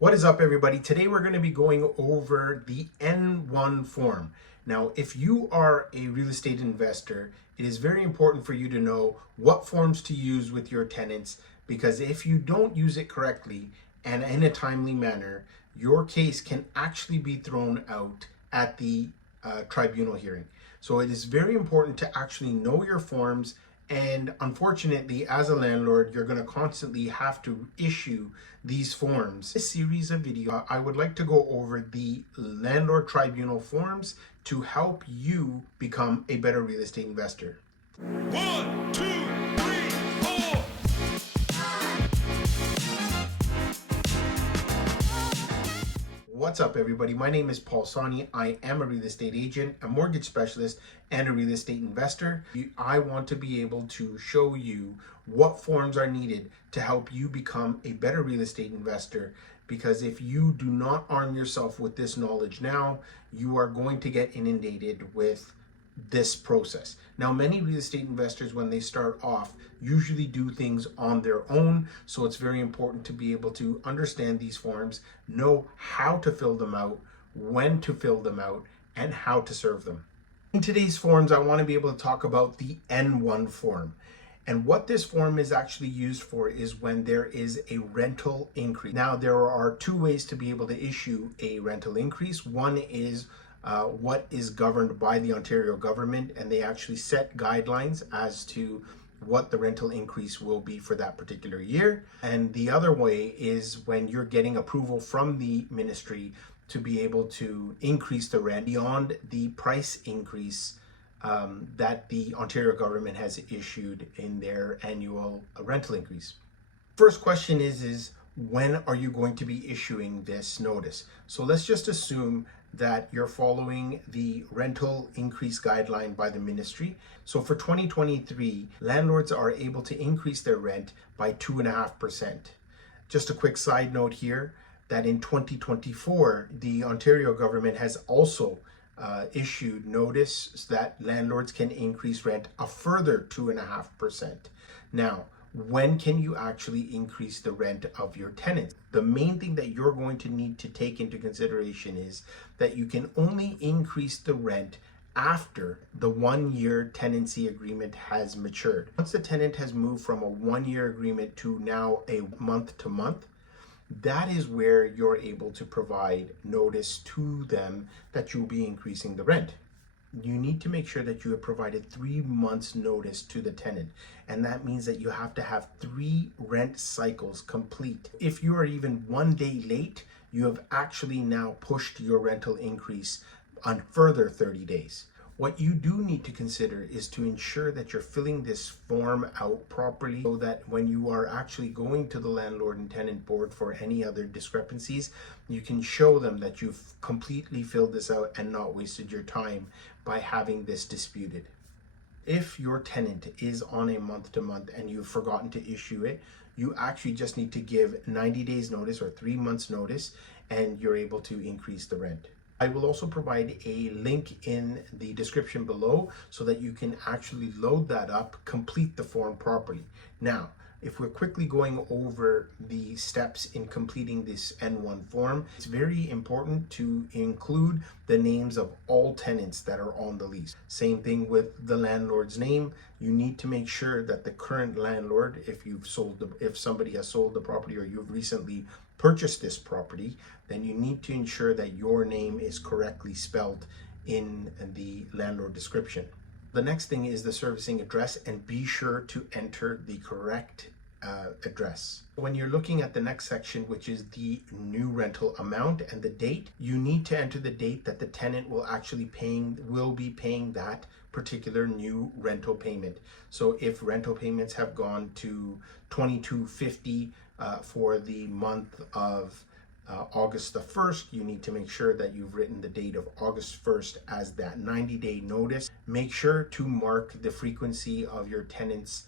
What is up, everybody? Today we're going to be going over the N1 form. Now, if you are a real estate investor, it is very important for you to know what forms to use with your tenants, because if you don't use it correctly and in a timely manner, your case can actually be thrown out at the tribunal hearing. So it is very important to actually know your forms. And unfortunately, as a landlord, you're going to constantly have to issue these forms. This series of videos, I would like to go over the landlord tribunal forms to help you become a better real estate investor. 1, 2, 3, 4. What's up, everybody? My name is Paul Sani. I am a real estate agent, a mortgage specialist, and a real estate investor. I want to be able to show you what forms are needed to help you become a better real estate investor, because if you do not arm yourself with this knowledge now, you are going to get inundated with this process. Now, many real estate investors, when they start off, usually do things on their own. So it's very important to be able to understand these forms, know how to fill them out, when to fill them out, and how to serve them. In today's forms, I want to be able to talk about the N1 form. And what this form is actually used for is when there is a rental increase. Now, there are two ways to be able to issue a rental increase. One is what is governed by the Ontario government, and they actually set guidelines as to what the rental increase will be for that particular year. And the other way is when you're getting approval from the ministry to be able to increase the rent beyond the price increase that the Ontario government has issued in their annual rental increase. First question is when are you going to be issuing this notice? So let's just assume that you're following the rental increase guideline by the ministry. So for 2023, landlords are able to increase their rent by 2.5%. Just a quick side note here that in 2024, the Ontario government has also issued notice that landlords can increase rent a further 2.5%. Now, when can you actually increase the rent of your tenants? The main thing that you're going to need to take into consideration is that you can only increase the rent after the 1-year tenancy agreement has matured. Once the tenant has moved from a 1-year agreement to now a month-to-month, that is where you're able to provide notice to them that you'll be increasing the rent. You need to make sure that you have provided 3 months notice to the tenant. And that means that you have to have 3 rent cycles complete. If you are even 1 day late, you have actually now pushed your rental increase on further 30 days. What you do need to consider is to ensure that you're filling this form out properly, so that when you are actually going to the landlord and tenant board for any other discrepancies, you can show them that you've completely filled this out and not wasted your time by having this disputed. If your tenant is on a month-to-month and you've forgotten to issue it, you actually just need to give 90 days notice or 3 months notice, and you're able to increase the rent. I will also provide a link in the description below so that you can actually load that up, complete the form properly. Now, if we're quickly going over the steps in completing this N1 form, it's very important to include the names of all tenants that are on the lease. Same thing with the landlord's name. You need to make sure that the current landlord, if somebody has sold the property or you've recently purchased this property, then you need to ensure that your name is correctly spelled in the landlord description. The next thing is the servicing address, and be sure to enter the correct address. When you're looking at the next section, which is the new rental amount and the date, you need to enter the date that the tenant will be paying that particular new rental payment. So if rental payments have gone to $22.50 for the month of August the 1st, you need to make sure that you've written the date of August 1st as that 90-day notice. Make sure to mark the frequency of your tenants'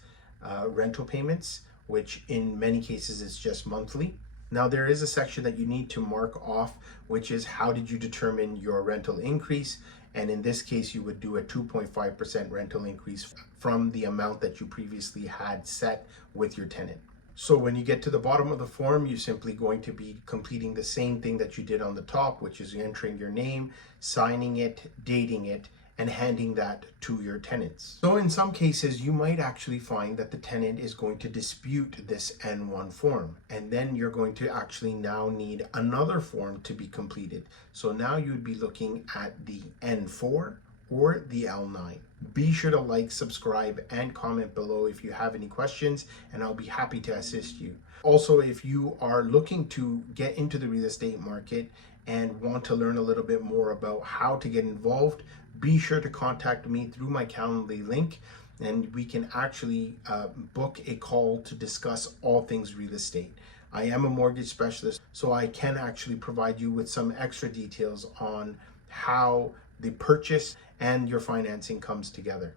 rental payments, which in many cases is just monthly. Now, there is a section that you need to mark off, which is how did you determine your rental increase? And in this case, you would do a 2.5% rental increase from the amount that you previously had set with your tenant. So when you get to the bottom of the form, you're simply going to be completing the same thing that you did on the top, which is entering your name, signing it, dating it, and handing that to your tenants. So in some cases, you might actually find that the tenant is going to dispute this N1 form, and then you're going to actually now need another form to be completed. So now you'd be looking at the N4 or the L9. Be sure to like, subscribe, and comment below if you have any questions, and I'll be happy to assist you. Also, if you are looking to get into the real estate market and want to learn a little bit more about how to get involved, be sure to contact me through my Calendly link, and we can actually book a call to discuss all things real estate. I am a mortgage specialist, so I can actually provide you with some extra details on how the purchase and your financing comes together.